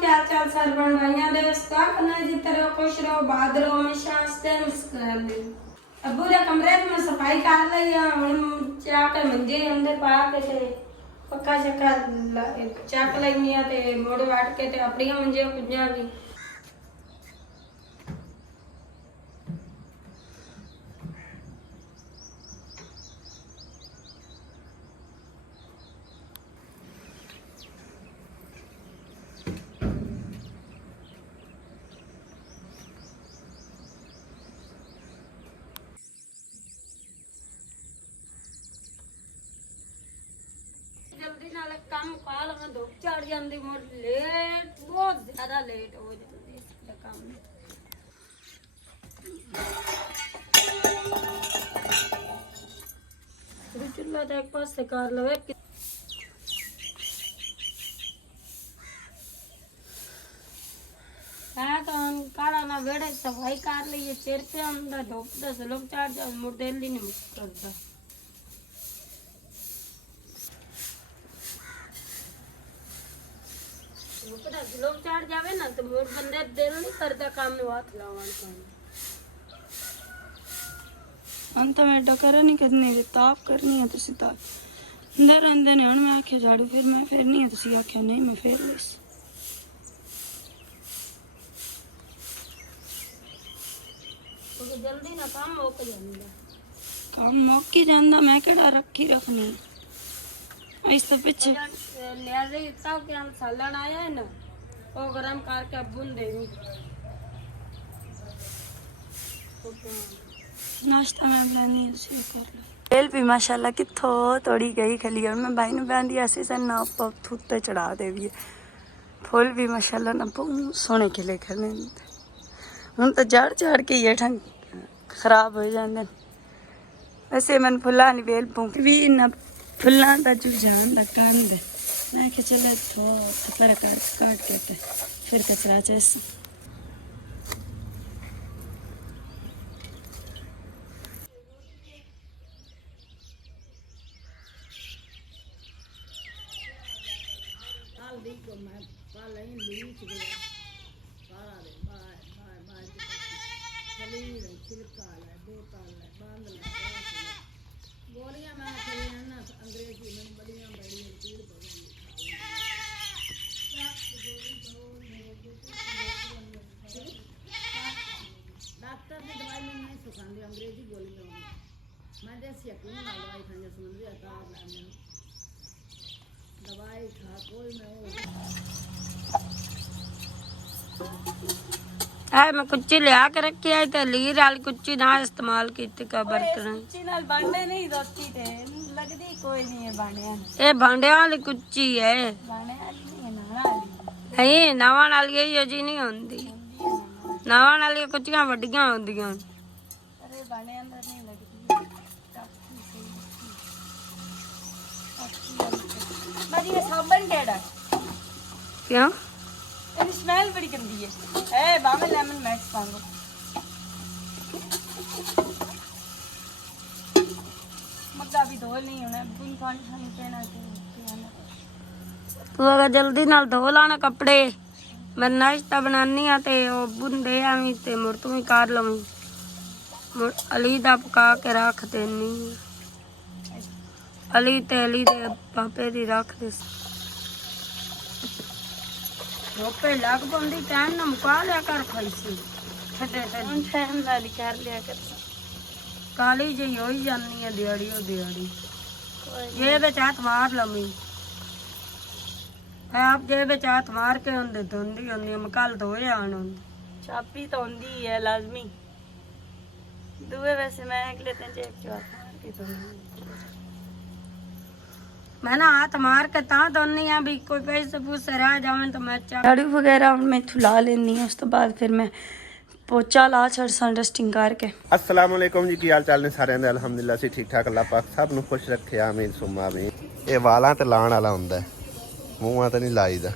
क्या चाल सर बनवाइया दे उसका करना जितना रहो खुश रहो बाद रहो हमेशा हंसते मुस्कुराते। अब पूरे कमरे में सफाई कर ली हम चाकर मंजे अंदर पा के थे पक्का चक्का चाक लगी थे मोड़ वाट के थे अपनी मंजे कुछ भी जल्दी नाल काम पा लवां धुप चढ़ जांदी मुड़ लेट बहुत ज्यादा लेट हो जांदी है काम चूल्हा तो एक पास से कर लो काला ना वेड़े सफाई कर ली चेर पे आंदा धुप दस लोग चढ़ जाओ मुड़ दिल ही नहीं करता लोग चढ़ जावे ना तो मोर बंदे दिल नहीं करता काम में हाथ लावन अंत में डकरा नहीं करनी ताप करनी है तुसी ताप अंदर अंदर ने मैं आख्या झाड़ू फिर मैं फिर नहीं है तुसी आख्या नहीं मैं फिर लिस तो जल्दी ना काम मुक जांदा काम मौके जांदा मैं केड़ा रखी रखनी इस तो पीछे ले रही तब के हम सालन आया है ना वो गरम करके बुन देंगे नाश्ता मैं बनानी है उसी कर लो बेल भी माशाल्लाह कित्थों तोड़ी गई खली और मैं भाई ने बहन ऐसे से ना थूते चढ़ा दे भी फूल भी माशाल्लाह ना बहुत सोने खिले खले हूँ तो जड़ चढ़ के ये ठंड खराब हो जाते वैसे मैं फुल्ला नहीं बेल पू भी ना फुल्ला का जुझान का कंद मैं कि चलो थोड़ा काट के फिर कचरा जैसे अंग्रेजी गोली मैं देसी हकीम ना दवाई खाने सुन रही था दवाई खा कोई मैं कुच्ची लिया के रखी है तो लीर वाली कुच्ची ना इस्तेमाल की का बर्तन कुच्ची नाल भांडे नहीं धोती थे लगदी कोई नहीं है भांडे ये भांडे वाली कुच्ची है भांडे वाली नहीं है नाना वाली नहीं नावन वाली ये जी नहीं होंदी नावन वाली कुच्चियां वड्डियां होंदियां अरे भांडे अंदर नहीं लगदी मरी ये साबन केड़ा क्यों इसकी स्मेल बड़ी गंदी है ए बामे लेमन मैक्स मांगो मुद्दा भी धो नहीं होना बुन पानी पहना के तू अगर जल्दी नाल धो लाना कपड़े मैं नाश्ता बनानी आ ते ओ बुन दे आवी ते मुड़ तू ही कर लवी मुड़ अली दा पका के रख देनी अली दे पापे दी रख दे रोपे लग पौंदी टाइम ना मुका लिया कर खाईसी फटे फटे टाइम वाली कर लिया कर काली जी हो ही जानी है दिहाड़ी ये बेच हाथ मार लमी आप जे बेच हाथ मार के होंदे धुंदी होंदी मैं कल धोए आन होंदी चापी तो होंदी है लाजमी दुए वैसे मैं अगले दिन जेब के हाथ मार के धोनी मैं ना हाथ मार के ता धोनी है भी कोई पैसे पूसे रह जावे तो मैं झाड़ू वगैरह मैं थुला लेनी है उस तो बाद फिर मैं पोचा ला छड़ डस्टिंग करके अस्सलाम वालेकुम जी की हाल चाल ने सारे अलहमदुलिल्लाह से ठीक ठाक अल्लाह पाक सब ਨੂੰ खुश रखे आमीन सुम्मा आमीन ਇਹ ਵਾਲਾਂ ਤੇ ਲਾਣ ਵਾਲਾ ਹੁੰਦਾ ਮੂੰਹਾਂ ਤੇ ਨਹੀਂ ਲਾਈਦਾ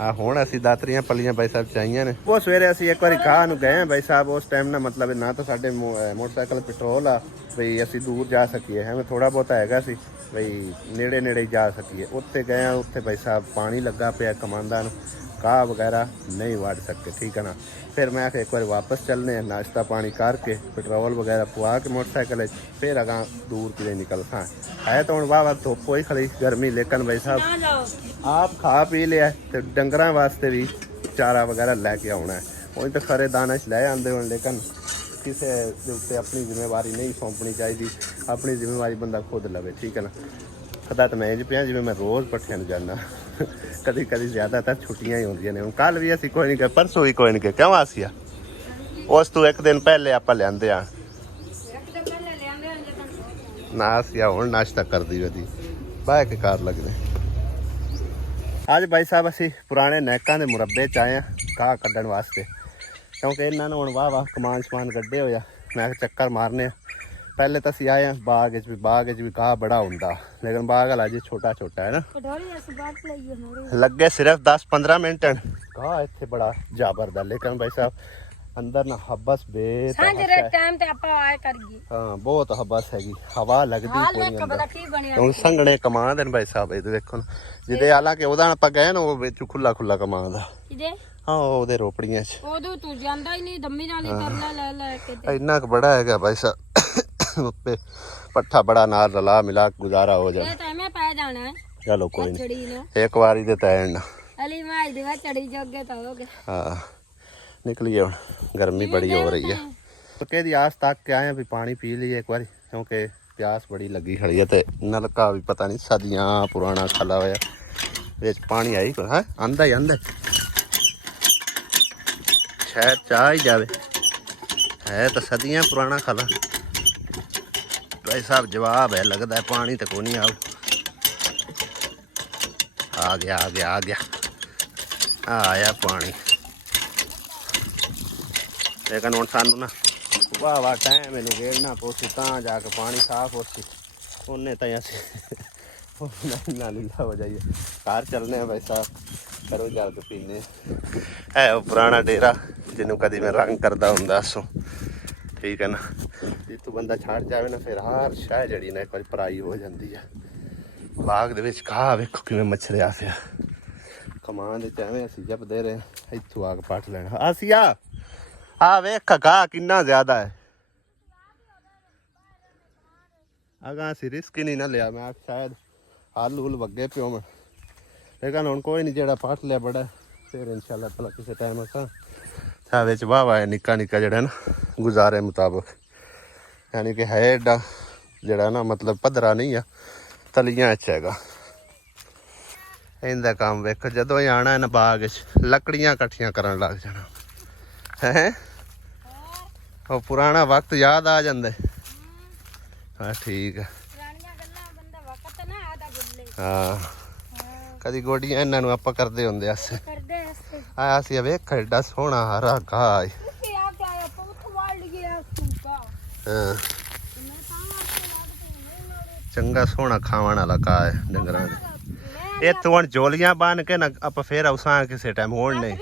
ਆ ਹੁਣ ਅਸੀਂ ਦਾਤਰੀਆਂ ਪੱਲੀਆਂ ਬਾਈ ਸਾਹਿਬ ਚਾਹੀਆਂ ਨੇ ਉਹ ਸਵੇਰੇ ਅਸੀਂ ਇੱਕ ਵਾਰੀ ਗਾਹ ਨੂੰ ਗਏ ਬਾਈ ਸਾਹਿਬ ਉਸ ਟਾਈਮ ਨਾ ਮਤਲਬ ਨਾ ਤਾਂ ਸਾਡੇ ਮੋਟਰਸਾਈਕਲ ਪੈਟਰੋਲ ਆ ਵੀ ਅਸੀਂ ਦੂਰ ਜਾ ਸਕੀਏ ਐਵੇਂ ਥੋੜਾ ਬਹੁਤਾ ਹੈਗਾ ਸੀ ਬਈ ਨੇੜੇ ਨੇੜੇ ਹੀ ਜਾ ਸਕੀਏ। ਉੱਥੇ ਗਏ ਆ, ਉੱਥੇ ਭਾਈ ਸਾਹਿਬ ਪਾਣੀ ਲੱਗਾ ਪਿਆ ਕਮਾਂਦਾਂ ਨੂੰ, ਘਾਹ ਵਗੈਰਾ ਨਹੀਂ ਵੱਢ ਸਕਦੇ, ਠੀਕ ਹੈ ਨਾ। ਫਿਰ ਮੈਂ ਆਖਿਆ ਇੱਕ ਵਾਰ ਵਾਪਸ ਚੱਲਨੇ ਆ, ਨਾਸ਼ਤਾ ਪਾਣੀ ਕਰਕੇ ਪੈਟਰੋਲ ਵਗੈਰਾ ਪਵਾ ਕੇ ਮੋਟਰਸਾਈਕਲ 'ਚ ਫਿਰ ਅਗਾਂ ਦੂਰ ਕਿਤੇ ਨਿਕਲ ਖਾਂ। ਹੈ ਤਾਂ ਹੁਣ ਵਾਹ ਧੁੱਪ ਹੋਈ ਖੜੀ ਗਰਮੀ, ਲੇਕਿਨ ਭਾਈ ਸਾਹਿਬ ਆਪ ਖਾ ਪੀ ਲਿਆ ਤੇ ਡੰਗਰਾਂ ਵਾਸਤੇ ਵੀ ਚਾਰਾ ਵਗੈਰਾ ਲੈ ਕੇ ਆਉਣਾ ਹੈ। ਉਹ ਤਾਂ ਖਰੇ ਦਾਣਾ 'ਚ ਲੈ ਆਉਂਦੇ ਹੋਣ, ਲੇਕਿਨ ਕਿਸੇ ਦੇ ਉੱਤੇ ਆਪਣੀ ਜ਼ਿੰਮੇਵਾਰੀ ਨਹੀਂ ਸੌਂਪਣੀ ਚਾਹੀਦੀ। ਆਪਣੀ ਜ਼ਿੰਮੇਵਾਰੀ ਬੰਦਾ ਖੁਦ ਲਵੇ, ਠੀਕ ਹੈ ਨਾ। ਖਦਾ ਤਾਂ ਮੈਂ ਇੰਝ ਪਿਆ ਜਿਵੇਂ ਮੈਂ ਰੋਜ਼ ਪੱਠਿਆਂ ਨੂੰ ਜਾਂਦਾ। ਕਦੀ ਕਦੀ ਜ਼ਿਆਦਾਤਰ ਛੁੱਟੀਆਂ ਹੀ ਹੁੰਦੀਆਂ ਨੇ। ਹੁਣ ਕੱਲ ਵੀ ਅਸੀਂ ਕੋਈ ਨਹੀਂ ਗਏ, ਪਰਸੋਂ ਵੀ ਕੋਈ ਨਹੀਂ ਗਏ। ਕਿਉਂ ਆਸੀਆ? ਉਸ ਤੋਂ ਇੱਕ ਦਿਨ ਪਹਿਲੇ ਆਪਾਂ ਲਿਆਂਦੇ ਆ ਨਾ। ਆਸੀਆ ਹੁਣ ਨਾਸ਼ਤਾ ਕਰਦੀ ਵਧੀ ਬਾਹ ਕੇ ਕਾਰ ਲੱਗਦੇ। ਅੱਜ ਭਾਈ ਸਾਹਿਬ ਅਸੀਂ ਪੁਰਾਣੇ ਨੈਕਾਂ ਦੇ ਮੁਰੱਬੇ 'ਚ ਆਏ ਆ ਘਾਹ ਕੱਢਣ ਵਾਸਤੇ, ਕਿਉਂਕਿ ਇਹਨਾਂ ਨੂੰ ਹੁਣ ਵਾਹ ਕਮਾਨ ਸ਼ਮਾਨ ਕੱਢੇ ਹੋਇਆ। ਮੈਂ ਚੱਕਰ ਮਾਰਨੇ ਆ। ਪਹਿਲੇ ਤਾਂ ਅਸੀਂ ਆਏ ਆ ਬਾਗ 'ਚ ਵੀ ਘਾਹ ਬੜਾ ਹੁੰਦਾ, ਲੇਕਿਨ ਬਾਗ ਹਲਾ ਜੀ ਛੋਟਾ ਛੋਟਾ ਹੈ ਨਾ। ਲੱਗੇ ਸਿਰਫ 10-15 ਮਿੰਟ ਘਾਹ ਇੱਥੇ ਬੜਾ ਜਾਬਰ ਦਾ, ਲੇਕਿਨ ਭਾਈ ਸਾਹਿਬ ਅੰਦਰ ਨਾ ਹੱਬਸ ਟਾਈਮ ਤੇ ਆਪਾਂ ਆਏ ਕਰੀਏ। ਹਾਂ ਬਹੁਤ ਹੱਬਸ ਹੈਗੀ, ਹਵਾ ਲੱਗਦੀ ਕੋਈ ਅੰਦਰ। ਹੁਣ ਸੰਘਣੇ ਕਮਾਨ ਦੇ ਭਾਈ ਸਾਹਿਬ ਇਹ ਦੇਖੋ ਜਿਹਦੇ, ਹਾਲਾਂਕਿ ਉਹਦਾ ਆਪਾਂ ਗਏ ਨਾ ਉਹ ਵਿੱਚ ਖੁੱਲਾ ਕਮਾਨ ਦਾ। ਹਾਂ ਉਹਦੇ ਰੋਪੜੀਆਂ 'ਚ ਉਦੋਂ ਤੂੰ ਜਾਂਦਾ ਹੀ ਨਹੀਂ, ਦੰਮੀ ਨਾਲ ਹੀ ਕਰਨਾ ਲੈ ਲੈ ਕੇ। ਇੰਨਾ ਕੁ ਬੜਾ ਹੈਗਾ ਭਾਈ ਸਾਹਿਬ, ਉੱਪੇ ਪੱਠਾ ਬੜਾ ਨਾਲ ਰਲਾ ਮਿਲਾ ਗੁਜ਼ਾਰਾ ਹੋ ਜਾਣਾ। ਇਹ ਤਾਂ ਐਵੇਂ ਪੈ ਜਾਣਾ। ਚਲੋ ਕੋਈ ਨਹੀਂ, ਇੱਕ ਵਾਰੀ ਦੇ ਤੈਨ ਅਲੀ ਮਾਜ ਦੇ ਵਿੱਚ ਚੜੀ ਜੋਗੇ ਤਾਂ ਹੋ ਗਏ। ਹਾਂ ਨਿਕਲੀਏ ਹੁਣ, ਗਰਮੀ ਬੜੀ ਹੋ ਰਹੀ ਹੈ। ਕਿ ਦੀ ਆਸ ਤੱਕ ਕੇ ਆਏ ਆ ਵੀ ਪਾਣੀ ਪੀ ਲਈਏ ਇੱਕ ਵਾਰੀ, ਕਿਉਂਕਿ ਪਿਆਸ ਬੜੀ ਲੱਗੀ ਖੜੀ ਹੈ। ਤੇ ਨਲਕਾ ਵੀ ਪਤਾ ਨਹੀਂ ਸਦੀਆਂ ਪੁਰਾਣਾ ਖਲਾ ਹੋਇਆ, ਵਿੱਚ ਪਾਣੀ ਆਈ ਹੈ ਆਂਦਾ ਹੀ ਆਂਦਾ, ਸ਼ਾਇਦ ਚਾਹ ਹੀ ਜਾਵੇ। ਹੈ ਤਾਂ ਸਦੀਆਂ ਪੁਰਾਣਾ ਖਲਾ। ਭਾਈ ਸਾਹਿਬ ਜਵਾਬ ਹੈ ਲੱਗਦਾ, ਪਾਣੀ ਤਾਂ ਕੋਈ ਨਹੀਂ ਆਉ। ਆ ਗਿਆ ਆਇਆ ਪਾਣੀ। ਲੇਕਿਨ ਹੁਣ ਸਾਨੂੰ ਨਾ ਵਾਹ ਟਾਈਮ ਇਹਨੂੰ ਗੇੜਨਾ ਪਊ ਤਾਂ ਜਾ ਕੇ ਪਾਣੀ ਸਾਫ਼ ਹੋ ਸੀ। ਉਹਨੇ ਤਾਂ ਅਸੀਂ ਨਾ ਲੀਲਾ ਹੋ ਜਾਈਏ। ਘਰ ਚੱਲਨੇ ਆ ਭਾਈ ਸਾਹਿਬ, ਕਰੋ ਜਾ ਕੇ ਪੀਨੇ। ਹੈ ਉਹ ਪੁਰਾਣਾ ਡੇਰਾ ਜਿਹਨੂੰ ਕਦੀ ਮੈਂ ਰੰਗ ਕਰਦਾ ਹੁੰਦਾ ਸੋ, ਠੀਕ ਹੈ ਨਾ। ਜਿੱਥੋਂ ਬੰਦਾ ਛੱਡ ਜਾਵੇ ਨਾ ਫਿਰ ਹਰ ਸ਼ਾਇ ਜਿਹੜੀ ਨਾ ਇੱਕ ਵਾਰੀ ਪਰਾਈ ਹੋ ਜਾਂਦੀ ਹੈ। ਬਾਗ ਦੇ ਵਿੱਚ ਘਾਹ ਵੇਖੋ ਕਿਵੇਂ ਮੱਛਰਿਆ ਪਿਆ। ਕਮਾਨ ਦੇ ਐਵੇਂ ਅਸੀਂ ਜਪਦੇ ਰਹੇ, ਇੱਥੋਂ ਆ ਕੇ ਪੱਟ ਲੈਣਾ। ਅਸੀਂ ਆ ਵੇਖ ਘਾਹ ਕਿੰਨਾ ਜ਼ਿਆਦਾ ਹੈ। ਅਗਾਂ ਅਸੀਂ ਰਿਸਕ ਹੀ ਨਹੀਂ ਨਾ ਲਿਆ। ਮੈਂ ਸ਼ਾਇਦ ਹਲ ਹੁਲ ਵੱਗੇ ਪਿਓ ਮੈਂ, ਲੇਕਿਨ ਹੁਣ ਕੋਈ ਨਹੀਂ, ਜਿਹੜਾ ਪੱਟ ਲਿਆ ਬੜਾ। ਫਿਰ ਇਨਸ਼ਾਅੱਲਾ ਤਆਲਾ ਕਿਸੇ ਟਾਈਮ ਅਸਾਂ ਵਿੱਚ ਵਾਹ ਨਿੱਕਾ ਜਿਹੜਾ ਨਾ ਗੁਜ਼ਾਰੇ ਮੁਤਾਬਕ, ਯਾਨੀ ਕਿ ਹੈ ਏਡਾ ਜਿਹੜਾ ਨਾ ਮਤਲਬ ਪੱਧਰਾ ਨਹੀਂ ਆ, ਤਲੀਆਂ 'ਚ ਹੈਗਾ। ਇਹਦਾ ਕੰਮ ਵੇਖੋ, ਜਦੋਂ ਹੀ ਆਉਣਾ ਨਾ ਬਾਗ 'ਚ ਲੱਕੜੀਆਂ ਇਕੱਠੀਆਂ ਕਰਨ ਲੱਗ ਜਾਣਾ ਹੈ। ਉਹ ਪੁਰਾਣਾ ਵਕਤ ਯਾਦ ਆ ਜਾਂਦਾ। ਹਾਂ ਠੀਕ ਹੈ। ਹਾਂ ਕਦੀ ਗੋਡੀਆਂ ਇਹਨਾਂ ਨੂੰ ਆਪਾਂ ਕਰਦੇ ਹੁੰਦੇ ਆਸੇ ਆਇਆ ਸੀ। ਵੇਖ ਏਡਾ ਸੋਹਣਾ ਹਰਾ ਘਾਹ। ਹਾਂ ਚੰਗਾ ਸੋਹਣਾ ਖਾਵਣ ਵਾਲਾ ਘਾਹ ਹੈ ਡੰਗਰਾਂ ਦੇ। ਇੱਥੋਂ ਹੁਣ ਜੋਲੀਆਂ ਬੰਨ ਕੇ ਨਾ ਆਪਾਂ ਫੇਰ ਆਉਸਾਂ ਕਿਸੇ ਟਾਈਮ। ਹੁਣ ਨਹੀਂ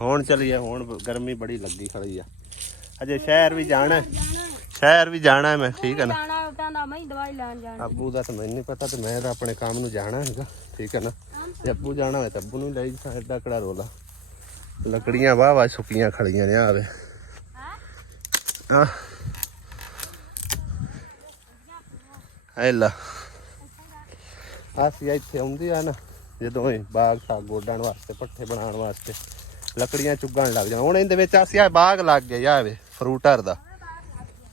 ਹੁਣ ਚਲੀਏ ਹੁਣ ਗਰਮੀ ਬੜੀ ਲੱਗੀ ਖੜੀ ਆ। ਅਜੇ ਸ਼ਹਿਰ ਵੀ ਜਾਣਾ ਮੈਂ, ਠੀਕ ਹੈ ਨਾ। ਅੱਬੂ ਦਾ ਤਾਂ ਮੈਨੂੰ ਨਹੀਂ ਪਤਾ, ਤੇ ਮੈਂ ਤਾਂ ਆਪਣੇ ਕੰਮ ਨੂੰ ਜਾਣਾ ਹੈਗਾ, ਠੀਕ ਹੈ ਨਾ। ਜੇ ਅੱਬੂ ਜਾਣਾ ਹੋਵੇ ਤਾਂ ਅੱਬੂ ਨੂੰ ਲੈ ਜਾ। ਐਡਾ ਕਿਹੜਾ ਰੋਲਾ। ਲੱਕੜੀਆਂ ਵਾਹ ਸੁੱਕੀਆਂ ਖੜੀਆਂ ਨੇ। ਆਵੇ ਐਲਾ ਅਸੀਂ ਇੱਥੇ ਆਉਂਦੇ ਆ ਨਾ ਜਦੋਂ ਬਾਗ ਸਾਗ ਗੋਡਣ ਵਾਸਤੇ, ਪੱਠੇ ਬਣਾਉਣ ਵਾਸਤੇ, ਲੱਕੜੀਆਂ ਚੁੱਗਣ ਲੱਗ ਜਾਣ। ਹੁਣ ਇਹਦੇ ਵਿੱਚ ਅਸੀਂ ਆ ਬਾਗ ਲੱਗ ਗਿਆ ਆਵੇ ਫਰੂਟਰ ਦਾ।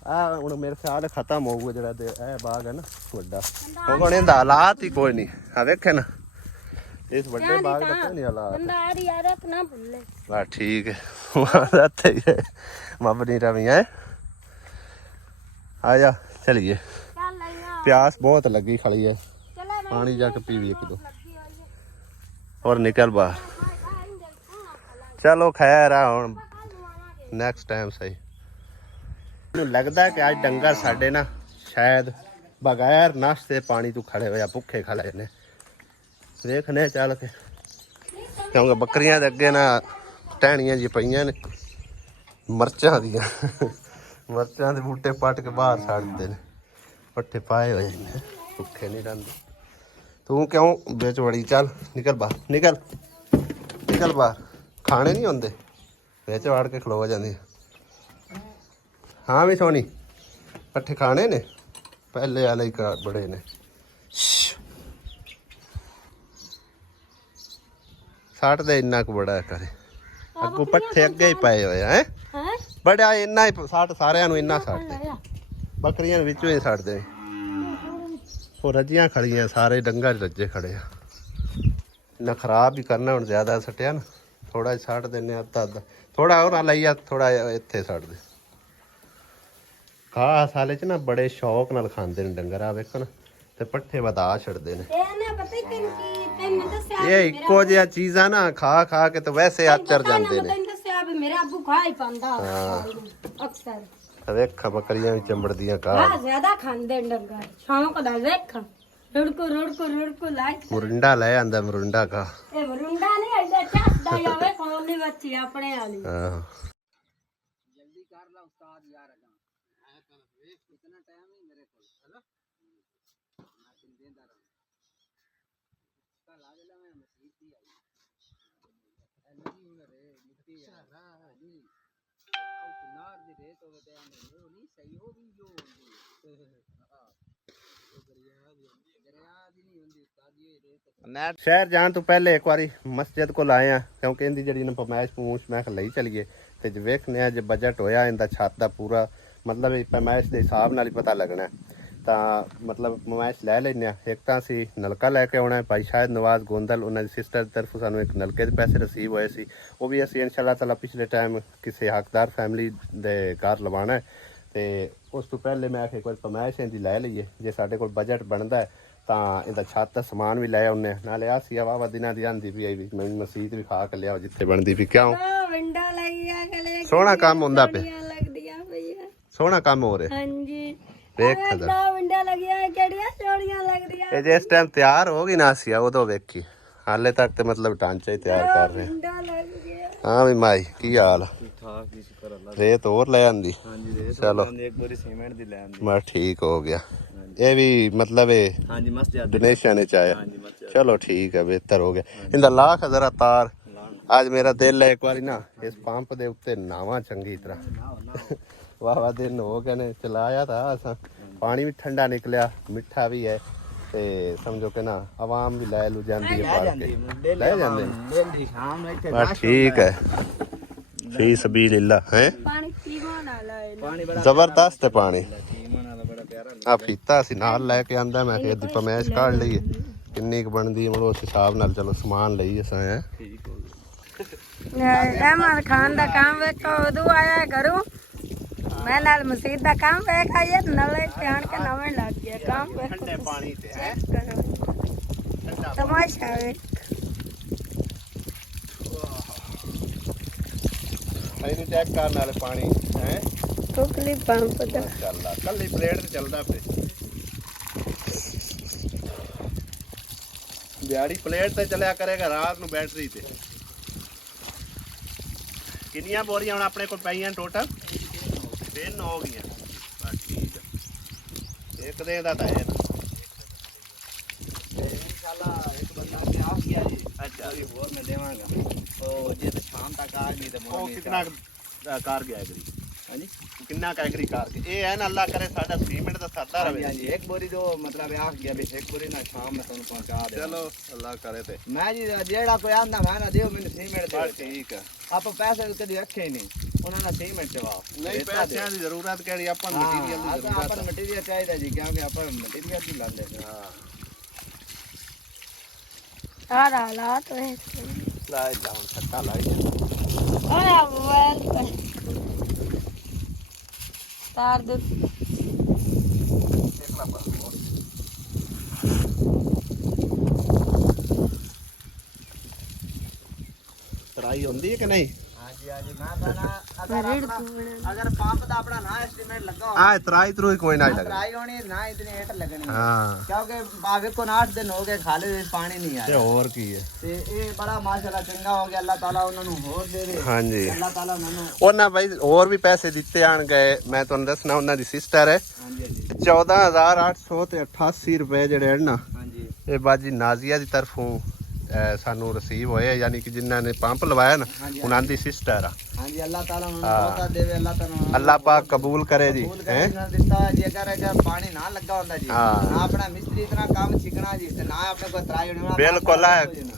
ਆ ਹੁਣ ਮੇਰੇ ਖਿਆਲ ਖਤਮ ਹੋਊਗਾ ਜਿਹੜਾ ਤੇ ਇਹ ਬਾਗ ਹੈ ਨਾ ਵੱਡਾ। ਹੁਣ ਇਹਦਾ ਹਾਲਾਤ ਹੀ ਕੋਈ ਨਹੀਂ। ਆ ਵੇਖੇ ਨਾ ਇਸ ਵੱਡੇ ਬਾਗ ਦਾ ਕੋਈ ਨਹੀਂ ਹਾਲਾਤ। ਵਾਹ ਠੀਕ ਹੈ। ਮਬਨੀ ਰਵੀ ਹੈ। ਆ ਜਾ ਚਲੀਏ, ਪਿਆਸ ਬਹੁਤ ਲੱਗੀ ਖੜੀ ਹੈ। ਪਾਣੀ ਜਾ ਕੇ ਪੀਵੀ ਇੱਕ ਦੋ और निकल बाहर। चलो खैर आ ਹੁਣ ਨੈਕਸਟ ਟਾਈਮ ਸਹੀ। ਮੈਨੂੰ ਲੱਗਦਾ ਕਿ ਅੱਜ ਡੰਗਰ ਸਾਡੇ ਨਾ ਸ਼ਾਇਦ ਬਗੈਰ ਨਾਸ਼ਤੇ ਪਾਣੀ ਤੋਂ ਖੜੇ ਹੋਇਆ ਭੁੱਖੇ ਖੜੇ ਨੇ। ਵੇਖਨੇ ਚੱਲ ਕੇ, ਕਿਉਂਕਿ ਬੱਕਰੀਆਂ ਦੇ ਅੱਗੇ ਨਾ ਟਹਿਣੀਆਂ ਜੀ ਪਈਆਂ ਨੇ ਮਿਰਚਾਂ ਦੀਆਂ। ਮਿਰਚਾਂ ਦੇ ਬੂਟੇ ਪੱਟ ਕੇ ਬਾਹਰ ਛੱਡਦੇ ਨੇ, ਪੱਠੇ ਪਾਏ ਹੋਏ ਨੇ, ਭੁੱਖੇ ਨਹੀਂ ਰਹਿੰਦੇ। ਤੂੰ ਕਿਉਂ ਵਿੱਚ ਵੜੀ? ਚੱਲ ਨਿਕਲ ਬਾਹਰ, ਨਿਕਲ ਬਾਹਰ। ਖਾਣੇ ਨਹੀਂ ਹੁੰਦੇ, ਵਿੱਚ ਵੜ ਕੇ ਖਲੋ ਜਾਂਦੀ। ਹਾਂ ਵੀ ਸੋਹਣੀ, ਪੱਠੇ ਖਾਣੇ ਨੇ, ਪਹਿਲੇ ਵਾਲੇ ਹੀ ਬੜੇ ਨੇ। ਸਾਟ ਦੇ ਇੰਨਾ ਕੁ ਬੜਾ ਕਰੇ, ਅੱਗੋਂ ਪੱਠੇ ਅੱਗੇ ਹੀ ਪਏ ਹੋਏ ਹੈ ਬੜਾ, ਇੰਨਾ ਹੀ ਸਾਟ ਸਾਰਿਆਂ ਨੂੰ ਇੰਨਾ ਸਾਟਦੇ, ਬੱਕਰੀਆਂ ਵਿੱਚੋਂ ਹੀ ਸਾਟਦੇ। ਉਹ ਰੱਜੀਆਂ ਖੜੀਆਂ, ਸਾਰੇ ਡੰਗਾਂ 'ਚ ਰੱਜੇ ਖੜੇ ਆ। ਨਾ ਖਰਾਬ ਹੀ ਕਰਨਾ, ਹੁਣ ਜ਼ਿਆਦਾ ਸੱਟਿਆ ਨਾ, ਥੋੜਾ ਜਿਹਾ ਛੱਡ ਦਿੰਦੇ, ਅੱਧਾ ਥੋੜਾ ਉਹ ਨਾ ਲਈਆ, ਥੋੜਾ ਇੱਥੇ ਛੱਡ ਦੇ। ਖਾ ਸਾਲੇ 'ਚ ਨਾ ਬੜੇ ਸ਼ੌਕ ਨਾਲ ਖਾਂਦੇ ਨੇ ਡੰਗਰ, ਆ ਵੇਖੋ ਨਾ, ਤੇ ਪੱਠੇ ਵਧਾ ਛੱਡਦੇ ਨੇ। ਇਹ ਇੱਕੋ ਜਿਹਾ ਚੀਜ਼ਾਂ ਨਾ ਖਾ ਖਾ ਕੇ ਤੇ ਵੈਸੇ ਆਚਰ ਜਾਂਦੇ ਨੇ। ਮੇਰਾ ਅੱਬੂ ਖਾ ਹੀ ਪਾਂਦਾ ਅਕਸਰ। ਵੇਖ ਬੱਕਰੀਆਂ ਵੀ ਚੰਬੜਦੀਆਂ ਕਾ ਜ਼ਿਆਦਾ ਖਾਂਦੇ ਡੰਗਰ, ਸ਼ੌਂਕ ਦਾ ਵੇਖ ਰੁੜਕੂ ਲਾਈਕ ਮੁਰੰਡਾ ਲੈ ਆਂਦਾ, ਮੁਰੰਡਾ ਕਾ ਇਹ ਮੁਰੰਡਾ ਨਹੀਂ ਐਡਾ ਚੱਸਦਾ ਜਾਵੇ ਕੋਲੀ ਬੱਚੀ ਆਪਣੇ ਵਾਲੀ। ਹਾਂ ਜਲਦੀ ਕਰ ਲਾ ਉਸਤਾਦ ਯਾਰ, ਅਗਾ ਆਇਆ ਕਰ ਵੇਖ ਇਤਨਾ ਟਾਈਮ ਨਹੀਂ ਮੇਰੇ ਕੋਲ, ਹੈਨਾ ਮੈਂ ਤਿੰਨ ਦਿਨ ਦਾ ਰਹਾ ਕੱਲ ਆ ਗਿਆ। ਮੈਂ ਮਸਜਿਦ ਹੀ ਆਈ ਨਹੀਂ ਹੁਣ ਰੇ ਮਿੱਟੀ ਆ ਨਹੀਂ ਉਹ ਨਾਰ ਦੀ ਰੇਤ ਹੋਵੇ ਤੇ ਆਂਦੇ ਉਹ ਨਹੀਂ ਸਹੀ ਹੋ ਵੀ ਜੋ ਸ਼ਹਿਰ ਜਾਣ ਤੋਂ ਪਹਿਲੇ ਇੱਕ ਵਾਰੀ ਮਸਜਿਦ ਕੋਲ ਆਏ ਆ, ਕਿਉਂਕਿ ਇਹਦੀ ਜਿਹੜੀ ਨਾ ਪਮਾਇਸ਼ ਪੂਛ ਮੈਂ ਲਈ ਚਲੀਏ ਤੇ ਜੇ ਵੇਖਨੇ ਆ ਜੇ ਬਜਟ ਹੋਇਆ ਇਹਦਾ ਛੱਤ ਦਾ ਪੂਰਾ, ਮਤਲਬ ਇਹ ਪਮਾਇਸ਼ ਦੇ ਹਿਸਾਬ ਨਾਲ ਹੀ ਪਤਾ ਲੱਗਣਾ। ਤਾਂ ਮਤਲਬ ਪਮਾਇਸ਼ ਲੈ ਲੈਂਦੇ ਆ। ਇੱਕ ਤਾਂ ਅਸੀਂ ਨਲਕਾ ਲੈ ਕੇ ਆਉਣਾ, ਭਾਈ ਸ਼ਾਇਦ ਨਵਾਜ਼ ਗੋਂਦਲ ਉਹਨਾਂ ਦੀ ਸਿਸਟਰ ਦੀ ਤਰਫੋਂ ਸਾਨੂੰ ਇੱਕ ਨਲਕੇ ਦੇ ਪੈਸੇ ਰਿਸੀਵ ਹੋਏ ਸੀ, ਉਹ ਵੀ ਅਸੀਂ ਇਨਸ਼ਾਅੱਲਾ ਤਾਲਾ ਪਿਛਲੇ ਟਾਈਮ ਕਿਸੇ ਹੱਕਦਾਰ ਫੈਮਿਲੀ ਦੇ ਘਰ ਲਵਾਉਣਾ। ਤੇ ਉਸ ਤੋਂ ਪਹਿਲੇ ਮੈਂ ਆਖਿਆ ਇੱਕ ਵਾਰ ਪਮਾਇਸ਼ ਇਹਦੀ ਲੈ ਲਈਏ, ਜੇ ਸਾਡੇ ਕੋਲ ਬਜਟ ਬਣਦਾ ਤਾਂ ਇਹਦਾ ਛੱਤ ਦਾ ਸਮਾਨ ਵੀ ਲੈ ਆਉਂਦੇ। ਨਾਲੇ ਆ ਸੀ ਵਾਵਾ ਦਿਨਾਂ ਦੀ ਆਂਦੀ ਵੀ ਆਈ ਵੀ ਮੈਂ ਮਸਜਿਦ ਵੀ ਖਾ ਕੇ ਲਿਆਓ ਜਿੱਥੇ ਬਣਦੀ ਵੀ। ਕਿਉਂ ਸੋਹਣਾ ਕੰਮ ਹੁੰਦਾ ਪਿਆ, ਸੋਹਣਾ ਕੰਮ ਹੋ ਰਿਹਾ। ਹਾਂਜੀ ਵੇਖ ਵਿੰਡਾ ਲੱਗੀਆਂ ਕਿਹੜੀਆਂ ਸੋਹਣੀਆਂ ਲੱਗਦੀਆਂ। ਇਹ ਜਿਸ ਟਾਈਮ ਤਿਆਰ ਹੋ ਗਈ ਨਾ ਸੀ ਉਦੋਂ ਵੇਖੀ, ਹਾਲੇ ਤੱਕ ਤੇ ਮਤਲਬ ਢਾਂਚਾ ਹੀ ਤਿਆਰ ਕਰ ਰਹੇ। ਵਿੰਡਾ ਲੱਗ ਗਿਆ। ਹਾਂ ਵੀ ਮਾਈ ਕੀ ਹਾਲ? ਠਾਕ ਜੀ, ਸ਼ੁਕਰ ਅੱਲਾ। ਰੇਤ ਹੋਰ ਲੈ ਆਂਦੀ? ਹਾਂਜੀ ਰੇਤ ਚਲੋ ਇੱਕ ਵਾਰੀ ਸੀਮੈਂਟ ਦੀ ਲੈ ਆਂਦੀ, ਮੈਂ ਠੀਕ ਹੋ ਗਿਆ। ਇਹ ਵੀ ਮਤਲਬ ਇਹ ਹਾਂਜੀ ਮਸਜਿਦ ਡੋਨੇਸ਼ਨ ਚ ਆਇਆ। ਹਾਂਜੀ ਮਸਜਿਦ। ਚਲੋ ਠੀਕ ਹੈ, ਬਿਹਤਰ ਹੋ ਗਿਆ। ਇਹਦਾ ਲਾਖ ਜ਼ਰਾ ਤਾਰ। ਅੱਜ ਮੇਰਾ ਦਿਲ ਹੈ ਇੱਕ ਵਾਰੀ ਨਾ ਇਸ ਪੰਪ ਦੇ ਉੱਤੇ ਨਾਵਾਂ ਚੰਗੀ ਤਰ੍ਹਾਂ। ਵਾਹ ਦਿਨ ਹੋ ਗਏ ਨੇ ਚਲਾਇਆ ਤਾਂ ਅਸਾਂ, ਪਾਣੀ ਵੀ ਠੰਡਾ ਨਿਕਲਿਆ, ਮਿੱਠਾ ਵੀ ਹੈ ਤੇ ਸਮਝੋ ਕਿ ਨਾ ਆਵਾਮ ਵੀ ਲੈ ਲੂ ਜਾਂਦੀ ਹੈ, ਲੈ ਜਾਂਦੇ ਡੇਲੀ ਸ਼ਾਮ ਨੂੰ ਇੱਥੇ ਬਸ ਠੀਕ ਹੈ। ਫੀ ਸਬੀਲਿਲ੍ਲਾਹ ਹੈ, ਪਾਣੀ ਪੀਵਣ ਵਾਲਾ ਹੈ। ਪਾਣੀ ਬੜਾ ਜ਼ਬਰਦਸਤ ਹੈ ਪਾਣੀ। ਪੀਵਣ ਵਾਲਾ ਬੜਾ ਪਿਆਰਾ ਆ ਫੀਤਾ ਅਸੀਂ ਨਾਲ ਲੈ ਕੇ ਆਂਦਾ, ਮੈਂ ਕਿਹਾ ਦੀ ਪਮੈਸ਼ ਕਾਢ ਲਈਏ ਕਿੰਨੀ ਕੁ ਬਣਦੀ ਹੈ, ਉਸ ਹਿਸਾਬ ਨਾਲ ਚਲੋ ਸਮਾਨ ਲਈ ਅਸਾਂ ਹੈ। ਠੀਕ ਹੋ ਗਿਆ। ਰਹਿਮਾਨ ਖਾਨ ਦਾ ਕੰਮ ਵੇਖੋ, ਉਦੋਂ ਆਇਆ ਘਰੋਂ, ਮੈਂ ਨਾਲ ਮਸਜਿਦ ਦਾ ਕੰਮ ਵੇਖ ਆਇਆ, ਨਲੇ ਧਿਆਨ ਕੇ ਨਵੇਂ ਲੱਗ ਗਿਆ ਕੰਮ। ਠੰਡੇ ਪਾਣੀ ਤੇ ਹੈ ਤਮਾਸ਼ਾ ਵੇਖ। ਇਹਨੂੰ ਚੈੱਕ ਕਰਨ ਵਾਲੇ ਪਾਣੀ ਹੈ ਟੋਕਲੀ ਪੰਪ ਦਾ ਚੱਲਦਾ, ਕੱਲੀ ਪਲੇਟ ਤੇ ਚੱਲਦਾ ਪਿਆ। ਦਿਹਾੜੀ ਪਲੇਟ ਤੇ ਚੱਲਿਆ ਕਰੇਗਾ, ਰਾਤ ਨੂੰ ਬੈਟਰੀ ਤੇ। ਕਿੰਨੀਆਂ ਬੋਰੀਆਂ ਹੁਣ ਆਪਣੇ ਕੋਲ ਪਈਆਂ ਟੋਟਲ? 3 ਹੋ ਗਈਆਂ। ਬਸ ਠੀਕ ਹੈ, ਇੱਕ ਦੇ ਦਾ ਤਾਂ ਹੈ ਨਾ। ਇਨਸ਼ਾਅੱਲਾ ਇੱਕ ਬੰਦਾ ਤੇ ਆ ਗਿਆ ਜੀ। ਅੱਛਾ ਵੀ ਹੋਰ ਮੈਂ ਦੇਵਾਂਗਾ ਉਹ ਜੇ ਤਾਂ ਸ਼ਾਮ ਤੱਕ ਆ ਗਈ ਤੇ ਉਹ ਕਿੰਨਾ ਕਾਰ ਗਿਆ ਐਗਰੀ? ਹਾਂਜੀ ਕਿੰਨਾ ਕ ਐਗਰੀ ਕਾਰ ਕੇ? ਇਹ ਹੈ ਨਾ ਅੱਲਾ ਕਰੇ ਸਾਡਾ ਸੀਮੈਂਟ ਦਾ ਸਰਦਾ ਰਵੇ। ਹਾਂਜੀ ਇੱਕ ਬੋਰੀ ਜੋ ਮਤਲਬ ਆ ਗਿਆ ਵੀ ਇੱਕ ਬੋਰੀ ਨਾ ਸ਼ਾਮ ਮੈਂ ਤੁਹਾਨੂੰ ਪਹੁੰਚਾ ਦੇ। ਚਲੋ ਅੱਲਾ ਕਰੇ ਤੇ ਮੈਂ ਜੀ ਜਿਹੜਾ ਕੋਈ ਆਂਦਾ ਮੈਂ ਨਾ ਦਿਓ ਮੈਨੂੰ ਸੀਮੈਂਟ ਬਸ ਦੇ। ਠੀਕ ਹੈ। ਆਪਾਂ ਪੈਸੇ ਕਦੀ ਰੱਖੇ ਹੀ ਨਹੀਂ, ਉਹਨਾਂ ਨਾਲ ਸੀਮੈਂਟ ਚਵਾਓ। ਨਹੀਂ ਪੈਸਿਆਂ ਦੀ ਜ਼ਰੂਰਤ ਕਿਹੜੀ, ਆਪਾਂ ਨੂੰ ਮਟੀਰੀਅਲ ਦੀ ਆਪਾਂ ਜ਼ਰੂਰਤ ਨੂੰ ਹੈ। ਮਟੀਰੀਅਲ ਚਾਹੀਦਾ ਜੀ, ਕਿਉਂਕਿ ਆਪਾਂ ਮਟੀਰੀਅਲ ਹੀ ਲਾਉਂਦੇ ਹਾਂ ਸਾਰਾ ਹਾਲਾਤ ਵੇ ਲਾਇ ਜਾਉਂ ਛੱਟਾ ਲਾਈ ਜਾ। ਆਇਆ ਮੋਬਾਈਲ ਤੇ ਤਾਰ ਦੇ ਦੇਖ ਲਾ ਬਸ ਤਰਾਈ ਹੁੰਦੀ ਹੈ ਕਿ ਨਹੀਂ? ਹਾਂਜੀ ਹਾਂਜੀ ਮੈਂ ਕਹਣਾ ਅਗਰ ਪੰਪ ਦਾ ਆਪਣਾ ਨਾ ਐਸਟੀਮੇਟ ਲੱਗਾ ਆ ਇਤਰਾਈ ਤਰੂਈ ਕੋਈ ਨਾ ਲੱਗਦਾ ਟਰਾਈ ਹੋਣੀ ਨਾ ਇਤਨੀ ਹੇਠ ਲੱਗਣੀ ਹਾਂ ਕਿਉਂਕਿ ਬਾਵੇ ਕੋ 8 ਦਿਨ ਹੋ ਗਏ ਖਾਲੇ ਵਿੱਚ ਪਾਣੀ ਨਹੀਂ ਤੇ ਆਇਆ ਹੋਰ ਕੀ ਹੈ ਤੇ ਇਹ ਬੜਾ ਮਾਸ਼ਾਅੱਲਾ ਚੰਗਾ ਹੋ ਗਿਆ ਅੱਲਾਹ ਤਾਲਾ ਉਹਨਾਂ ਨੂੰ ਹੋਰ ਦੇਵੇ ਹਾਂਜੀ ਅੱਲਾਹ ਤਾਲਾ ਉਹਨਾਂ ਨੂੰ ਉਹਨਾਂ ਬਾਈ ਹੋਰ ਵੀ ਪੈਸੇ ਦਿੱਤੇ ਆਣਗੇ ਮੈਂ ਤੁਹਾਨੂੰ ਦੱਸਣਾ ਉਹਨਾਂ ਦੀ ਸਿਸਟਰ ਹੈ ਹਾਂਜੀ ਹਾਂਜੀ 14800 ਤੇ 88 ਰੁਪਏ ਜਿਹੜੇ ਹਨ ਨਾ ਹਾਂਜੀ ਇਹ ਬਾਜੀ ਨਾਜ਼ੀਆ ਦੀ ਤਰਫੋਂ ਸਾਨੂੰ ਰਿਸੀਵ ਹੋਏ ਯਾਨੀ ਕਿ ਜਿਨ੍ਹਾਂ ਨੇ ਪੰਪ ਲਵਾਇਆ ਨਾ ਉਹਨਾਂ ਦੀ ਸਿਸਟਰ ਆ ਹਾਂਜੀ ਅੱਲਾਹ ਤਾਲਾ ਉਹਨਾਂ ਨੂੰ ਬਹੁਤਾ ਦੇਵੇ ਅੱਲਾਹ ਤਾਲਾ ਅੱਲਾਹ ਪਾਕ ਕਬੂਲ ਕਰੇ ਜੀ ਹੈ ਦਿੱਤਾ ਜੀ ਅਗਰ ਪਾਣੀ ਨਾ ਲੱਗਾ ਹੁੰਦਾ ਜੀ ਨਾ ਆਪਣਾ ਮਿਸਤਰੀ ਇਤਨਾ ਕੰਮ ਸਿੱਖਣਾ ਜੀ ਤੇ ਨਾ ਆਪਣੇ ਕੋਲ ਤਰਾਈ ਹੋਣੀ ਬਿਲਕੁਲ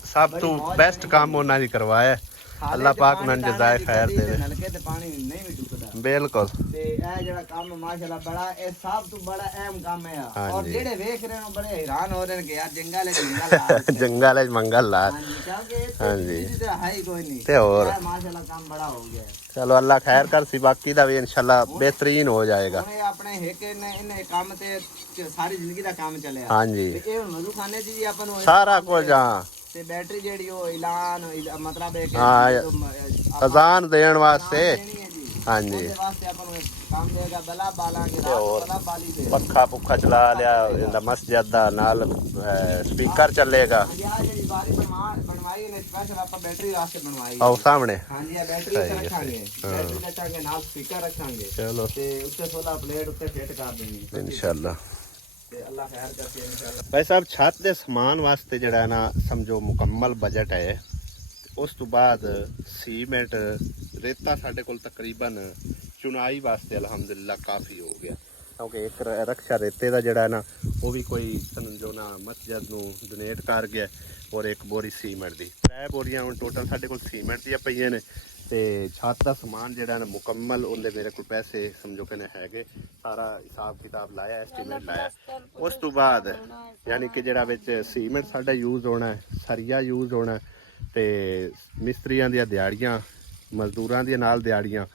ਸਭ ਤੋਂ ਬੈਸਟ ਕੰਮ ਉਹਨਾਂ ਦੀ ਕਰਵਾਇਆ ਅੱਲਾਹ ਪਾਕ ਉਹਨਾਂ ਨੂੰ ਜਜ਼ਾਏ ਖੈਰ ਦੇਵੇ ਨਲਕੇ ਤੇ ਪਾਣੀ ਨਹੀਂ ਵੀ ਡੁੱਬਦਾ ਬਿਲਕੁਲ ਤੇ ਇਹ ਜਿਹੜਾ ਕੰਮ ਮਾਸ਼ਾਅੱਲਾ ਬੜਾ ਇਹ ਸਭ ਤੋਂ ਬੜਾ ਅਹਿਮ ਕੰਮ ਹੈ ਔਰ ਜਿਹੜੇ ਵੇਖ ਰਹੇ ਨੇ ਬੜੇ ਹੈਰਾਨ ਹੋ ਰਹੇ ਨੇ ਕਿ ਯਾਰ ਜੰਗਲ ਹੈ ਮੰਗਲ ਜੰਗਲ ਚ ਮੰਗਲ ਲਾ ਹਾਂਜੀ ਕਿਉਂਕਿ ਹਾਂਜੀ ਇਹ ਤਾਂ ਹੈ ਹੀ ਕੋਈ ਨਹੀਂ ਤੇ ਹੋਰ ਮਾਸ਼ਾਅੱਲਾ ਕੰਮ ਬੜਾ ਹੋ ਗਿਆ ਹੈ ਚਲੋ ਅੱਲਾਹ ਖੈਰ ਕਰ ਸੀ ਬਾਕੀ ਦਾ ਵੀ ਇਨਸ਼ਾਅੱਲਾ ਬਿਹਤਰੀਨ ਹੋ ਜਾਏਗਾ ਹੁਣ ਇਹ ਆਪਣੇ ਹਿੱਕੇ ਨੇ ਇਹਨੇ ਕੰਮ ਤੇ ਸਾਰੀ ਜ਼ਿੰਦਗੀ ਦਾ ਕੰਮ ਚੱਲਿਆ ਹਾਂਜੀ ਤੇ ਇਹ ਮਜ਼ੂ ਖਾਨੇ ਚ ਜੀ ਆਪਾਂ ਨੂੰ ਸਾਰਾ ਕੁਝ ਹਾਂ ਤੇ ਬੈਟਰੀ ਜਿਹੜੀ ਉਹ ਐਲਾਨ ਮਤਲਬ ਹੈ ਕਿ ਅਜ਼ਾਨ ਦੇਣ ਵਾਸਤੇ ਹਾਂਜੀ ਉਹਦੇ ਵਾਸਤੇ ਆਪਾਂ ਨੂੰ ਕੰਮ ਦੇਗਾ ਬਲਾ ਬਾਲਾਂਗੇ ਬਲਾ ਬਾਲੀ ਦੇ ਪੱਖਾ ਪੁੱਖਾ ਚਲਾ ਲਿਆ ਇਹਦਾ ਮਸਜਿਦ ਦਾ ਨਾਲ ਸਪੀਕਰ ਚੱਲੇਗਾ ਹਾਂਜੀ ਆ ਜਿਹੜੀ ਬਾਰੀ ਬਣਵਾਈ ਨੇ ਸਪੈਸ਼ਲ ਆਪਾਂ ਬੈਟਰੀ ਵਾਸਤੇ ਬਣਵਾਈ ਆਓ ਸਾਹਮਣੇ ਹਾਂਜੀ ਇਹ ਬੈਟਰੀ ਰੱਖਾਂਗੇ ਬੈਟਰੀ ਰੱਖਾਂਗੇ ਨਾਲ ਸਪੀਕਰ ਰੱਖਾਂਗੇ ਚਲੋ ਤੇ ਉੱਤੇ ਸੋਲਾ ਪਲੇਟ ਉੱਤੇ ਫਿੱਟ ਕਰ ਦੇਣੀ ਇਨਸ਼ਾਅੱਲਾ ਤੇ ਅੱਲਾਹ ਖੈਰ ਕਰੇ ਇਨਸ਼ਾਅੱਲਾ ਭਾਈ ਸਾਹਿਬ ਛੱਤ ਦੇ ਸਮਾਨ ਵਾਸਤੇ ਜਿਹੜਾ ਨਾ ਸਮਝੋ ਮੁਕੰਮਲ ਬਜਟ ਹੈ ਉਸ ਤੋਂ ਬਾਅਦ ਸੀਮੈਂਟ ਰੇਤਾ ਸਾਡੇ ਕੋਲ ਤਕਰੀਬਨ ਚੁਨਾਈ ਵਾਸਤੇ ਅਲਹਮਦੁਲਿਲਾ ਕਾਫੀ ਹੋ ਗਿਆ ਕਿਉਂਕਿ ਇੱਕ ਰਕਸ਼ਾ ਰੇਤੇ ਦਾ ਜਿਹੜਾ ਨਾ ਉਹ ਵੀ ਕੋਈ ਸਮਝੋ ਨਾ ਮਸਜਿਦ ਨੂੰ ਡੋਨੇਟ ਕਰ ਗਿਆ ਔਰ ਇੱਕ ਬੋਰੀ ਸੀਮੈਂਟ ਦੀ 3 ਬੋਰੀਆਂ ਹੁਣ ਟੋਟਲ ਸਾਡੇ ਕੋਲ ਸੀਮੈਂਟ ਦੀਆਂ ਪਈਆਂ ਨੇ ਤੇ ਛੱਤ ਦਾ ਸਮਾਨ ਜਿਹੜਾ ਨਾ ਮੁਕੰਮਲ ਉਹਦੇ ਮੇਰੇ ਕੋਲ ਪੈਸੇ ਸਮਝੋ ਕਿ ਹੈਗੇ ਸਾਰਾ ਹਿਸਾਬ ਕਿਤਾਬ ਲਾਇਆ ਐਸਟੀਮੇਟ ਲਾਇਆ ਉਸ ਤੋਂ ਬਾਅਦ ਯਾਨੀ ਕਿ ਜਿਹੜਾ ਵਿੱਚ ਸੀਮੈਂਟ ਸਾਡਾ ਯੂਜ਼ ਹੋਣਾ ਸਰੀਆ ਯੂਜ਼ ਹੋਣਾ ਤੇ ਮਿਸਤਰੀਆਂ ਦੀਆਂ ਦਿਹਾੜੀਆਂ ਮਜ਼ਦੂਰਾਂ ਦੀਆਂ ਨਾਲ ਦਿਹਾੜੀਆਂ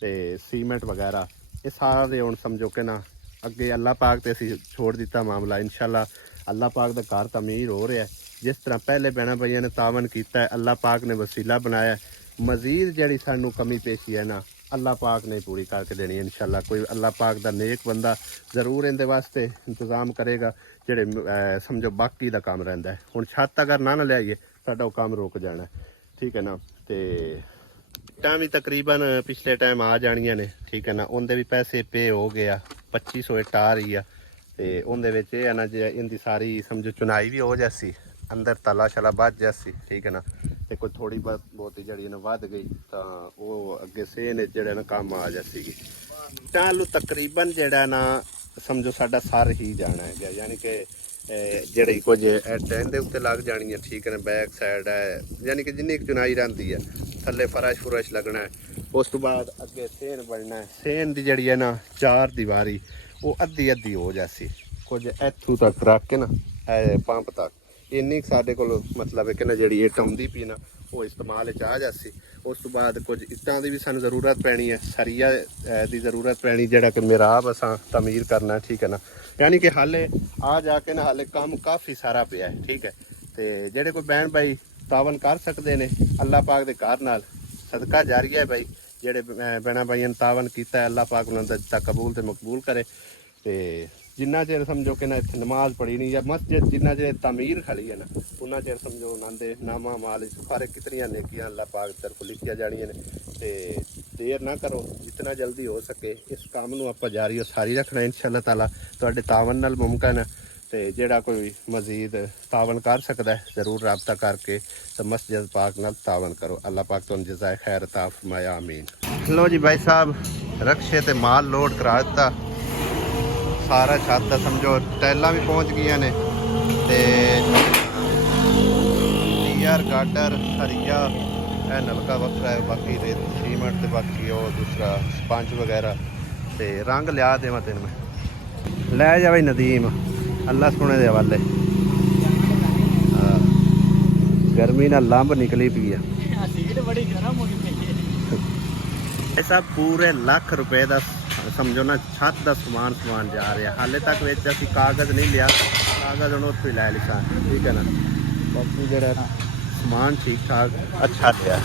ਤੇ ਸੀਮੈਂਟ ਵਗੈਰਾ ਇਹ ਸਾਰਾ ਦੇ ਹੁਣ ਸਮਝੋ ਕਿ ਨਾ ਅੱਗੇ ਅੱਲਾਹ ਪਾਕ ਤੇ ਅਸੀਂ ਛੋੜ ਦਿੱਤਾ ਮਾਮਲਾ ਇਨਸ਼ਾਅੱਲਾ ਅੱਲਾਹ ਪਾਕ ਦਾ ਘਰ ਤਮੀਰ ਹੋ ਰਿਹਾ ਜਿਸ ਤਰ੍ਹਾਂ ਪਹਿਲੇ ਭੈਣਾਂ ਭਾਈਆਂ ਨੇ ਤਾਵਨ ਕੀਤਾ ਹੈ ਅੱਲਾਹ ਪਾਕ ਨੇ ਵਸੀਲਾ ਬਣਾਇਆ ਮਜ਼ੀਦ ਜਿਹੜੀ ਸਾਨੂੰ ਕਮੀ ਪੇਸ਼ੀ ਹੈ ਨਾ ਅੱਲਾਹ ਪਾਕ ਨੇ ਪੂਰੀ ਕਰਕੇ ਦੇਣੀ ਇਨਸ਼ਾਅੱਲਾ ਕੋਈ ਅੱਲਾਹ ਪਾਕ ਦਾ ਨੇਕ ਬੰਦਾ ਜ਼ਰੂਰ ਇਹਦੇ ਵਾਸਤੇ ਇੰਤਜ਼ਾਮ ਕਰੇਗਾ ਜਿਹੜੇ ਸਮਝੋ ਬਾਕੀ ਦਾ ਕੰਮ ਰਹਿੰਦਾ ਹੈ ਹੁਣ ਛੱਤ ਅਗਰ ਨਾ ਲਿਆਈਏ ਸਾਡਾ ਉਹ ਕੰਮ ਰੁਕ ਜਾਣਾ ਠੀਕ ਹੈ ਨਾ ਤੇ ਇੱਟਾਂ ਵੀ ਤਕਰੀਬਨ ਪਿਛਲੇ ਟਾਈਮ ਆ ਜਾਣੀਆਂ ਨੇ ਠੀਕ ਹੈ ਨਾ ਉਹਦੇ ਵੀ ਪੈਸੇ ਪੇ ਹੋ ਗਿਆ 2500 ਇੱਟ ਆ ਰਹੀ ਆ ਤੇ ਉਹਦੇ ਵਿੱਚ ਇਹ ਹੈ ਨਾ ਜੇ ਇਹਦੀ ਸਾਰੀ ਸਮਝੋ ਚੁਨਾਈ ਵੀ ਹੋ ਜਾਸੀ ਅੰਦਰ ਤਲਾ ਸ਼ਲਾ ਵੱਧ ਜਾਸੀ ਠੀਕ ਹੈ ਨਾ ਤੇ ਕੋਈ ਥੋੜੀ ਬਹੁਤੀ ਜਿਹੜੀ ਨਾ ਵੱਧ ਗਈ ਤਾਂ ਉਹ ਅੱਗੇ ਸੇਨ ਜਿਹੜਾ ਨਾ ਕੰਮ ਆ ਜਾਸੀਗੀ ਤਾਂ ਲੋ ਤਕਰੀਬਨ ਜਿਹੜਾ ਨਾ ਸਮਝੋ ਸਾਡਾ ਸਰ ਹੀ ਜਾਣਾ ਹੈਗਾ ਯਾਨੀ ਕਿ ਜਿਹੜੀ ਕੁਝ ਟੈਨ ਦੇ ਉੱਤੇ ਲੱਗ ਜਾਣੀ ਹੈ ਠੀਕ ਹੈ ਨਾ ਬੈਕ ਸਾਈਡ ਹੈ ਯਾਨੀ ਕਿ ਜਿੰਨੀ ਚੁਨਾਈ ਰਹਿੰਦੀ ਹੈ ਥੱਲੇ ਫਰਸ਼ ਲੱਗਣਾ ਹੈ ਉਸ ਤੋਂ ਬਾਅਦ ਅੱਗੇ ਸੇਨ ਬਣਨਾ ਹੈ ਸੇਨ ਦੀ ਜਿਹੜੀ ਹੈ ਨਾ 4 ਦੀਵਾਰੀ ਉਹ ਅੱਧੀ ਹੋ ਜਾਸੀ ਕੁਝ ਇੱਥੋਂ ਤੱਕ ਰੱਖ ਕੇ ਨਾ ਪੰਪ ਤੱਕ ਇੰਨੀ ਸਾਡੇ ਕੋਲ ਮਤਲਬ ਹੈ ਕਿ ਨਾ ਜਿਹੜੀ ਇੱਟ ਆਉਂਦੀ ਪਈ ਨਾ ਉਹ ਇਸਤੇਮਾਲ ਵਿੱਚ ਆ ਜਾਸੀ ਉਸ ਤੋਂ ਬਾਅਦ ਕੁਝ ਇੱਟਾਂ ਦੀ ਵੀ ਸਾਨੂੰ ਜ਼ਰੂਰਤ ਪੈਣੀ ਹੈ ਸਰੀਆ ਦੀ ਜ਼ਰੂਰਤ ਪੈਣੀ ਜਿਹੜਾ ਕਿ ਮਿਹਰਾਬ ਅਸਾਂ ਤਮੀਰ ਕਰਨਾ ਠੀਕ ਹੈ ਨਾ ਯਾਨੀ ਕਿ ਹਾਲੇ ਆ ਜਾ ਕੇ ਨਾ ਹਾਲੇ ਕੰਮ ਕਾਫੀ ਸਾਰਾ ਪਿਆ ਹੈ ਠੀਕ ਹੈ ਤੇ ਜਿਹੜੇ ਕੋਈ ਭੈਣ ਭਾਈ ਤਾਵਨ ਕਰ ਸਕਦੇ ਨੇ ਅੱਲਾਹ ਪਾਕ ਦੇ ਘਰ ਨਾਲ ਸਦਕਾ ਜਾਰੀਆ ਹੈ ਭਾਈ ਜਿਹੜੇ ਭੈਣਾਂ ਭਾਈਆਂ ਨੇ ਤਾਵਨ ਕੀਤਾ ਹੈ ਅੱਲਾਹ ਪਾਕ ਉਹਨਾਂ ਦਾ ਦਿੱਤਾ ਕਬੂਲ ਤੇ ਮਕਬੂਲ ਕਰੇ ਤੇ ਜਿੰਨਾ ਚਿਰ ਸਮਝੋ ਕਿ ਨਾ ਇੱਥੇ ਨਮਾਜ਼ ਪੜ੍ਹੀ ਨਹੀਂ ਜਾਂ ਮਸਜਿਦ ਜਿੰਨਾ ਚਿਰ ਤਾਮੀਰ ਖੜੀ ਹੈ ਨਾ ਉਹਨਾਂ ਚਿਰ ਸਮਝੋ ਉਹਨਾਂ ਦੇ ਨਾਮਾ ਮਾਲ ਸਾਰੇ ਕਿਤਨੀਆਂ ਨੇਕੀਆਂ ਅੱਲਾਹ ਪਾਕ ਤਰਫ ਲਿਖੀਆਂ ਜਾਣੀਆਂ ਨੇ ਤੇ ਦੇਰ ਨਾ ਕਰੋ ਜਿੰਨਾ ਜਲਦੀ ਹੋ ਸਕੇ ਇਸ ਕੰਮ ਨੂੰ ਆਪਾਂ ਜਾਰੀ ਸਾਰੀ ਰੱਖਣਾ ਇਨਸ਼ਾਅੱਲਾ ਤਾਲਾ ਤੁਹਾਡੇ ਤਾਵਨ ਨਾਲ ਮੁਮਕਿਨ ਹੈ ਤੇ ਜਿਹੜਾ ਕੋਈ ਮਜ਼ੀਦ ਤਾਵਨ ਕਰ ਸਕਦਾ ਹੈ ਜ਼ਰੂਰ ਰਾਬਤਾ ਕਰਕੇ ਤੇ ਮਸਜਿਦ ਪਾਕ ਨਾਲ ਤਾਵਨ ਕਰੋ ਅੱਲਾਹ ਪਾਕ ਤੁਹਾਨੂੰ ਜਜ਼ਾਏ ਖੈਰ ਅਤਾ ਫਰਮਾਏ ਆਮੀਨ ਲੋ ਜੀ ਭਾਈ ਸਾਹਿਬ ਰਕਸ਼ੇ ਤੇ ਮਾਲ ਲੋਡ ਕਰਾ ਦਿੱਤਾ ਸਾਰਾ ਛੱਤ ਦਾ ਸਮਝੋ ਟੈਲਾਂ ਵੀ ਪਹੁੰਚ ਗਈਆਂ ਨੇ ਤੇ ਯਾਰ ਗਾਡਰ ਸਰੀਆ ਇਹ ਨਲਕਾ ਵੱਖਰਾ ਹੈ ਬਾਕੀ ਦੇ ਸੀਮੈਂਟ ਤੇ ਬਾਕੀ ਉਹ ਦੂਸਰਾ ਸਪੰਜ ਵਗੈਰਾ ਤੇ ਰੰਗ ਲਿਆ ਦੇਵਾਂ ਤੈਨੂੰ ਮੈਂ ਲੈ ਜਾ ਬਈ ਨਦੀਮ ਅੱਲਾ ਸੋਹਣੇ ਦੇ ਹਵਾਲੇ ਗਰਮੀ ਨਾਲ ਲੰਬ ਨਿਕਲੀ ਪਈ ਆ ਇਹ ਸਭ ਪੂਰੇ ਲੱਖ ਰੁਪਏ ਦਾ ਸਮਝੋ ਨਾ ਛੱਤ ਦਾ ਸਮਾਨ ਜਾ ਰਿਹਾ ਹਾਲੇ ਤੱਕ ਵਿੱਚ ਅਸੀਂ ਕਾਗਜ਼ ਨਹੀਂ ਲਿਆ ਕਾਗਜ਼ ਹੁਣ ਉੱਥੇ ਲੈ ਲਿਆ ਠੀਕ ਹੈ ਨਾ ਬਾਕੀ ਜਿਹੜਾ ਸਮਾਨ ਠੀਕ ਠਾਕ ਅੱਛਾ ਲਿਆ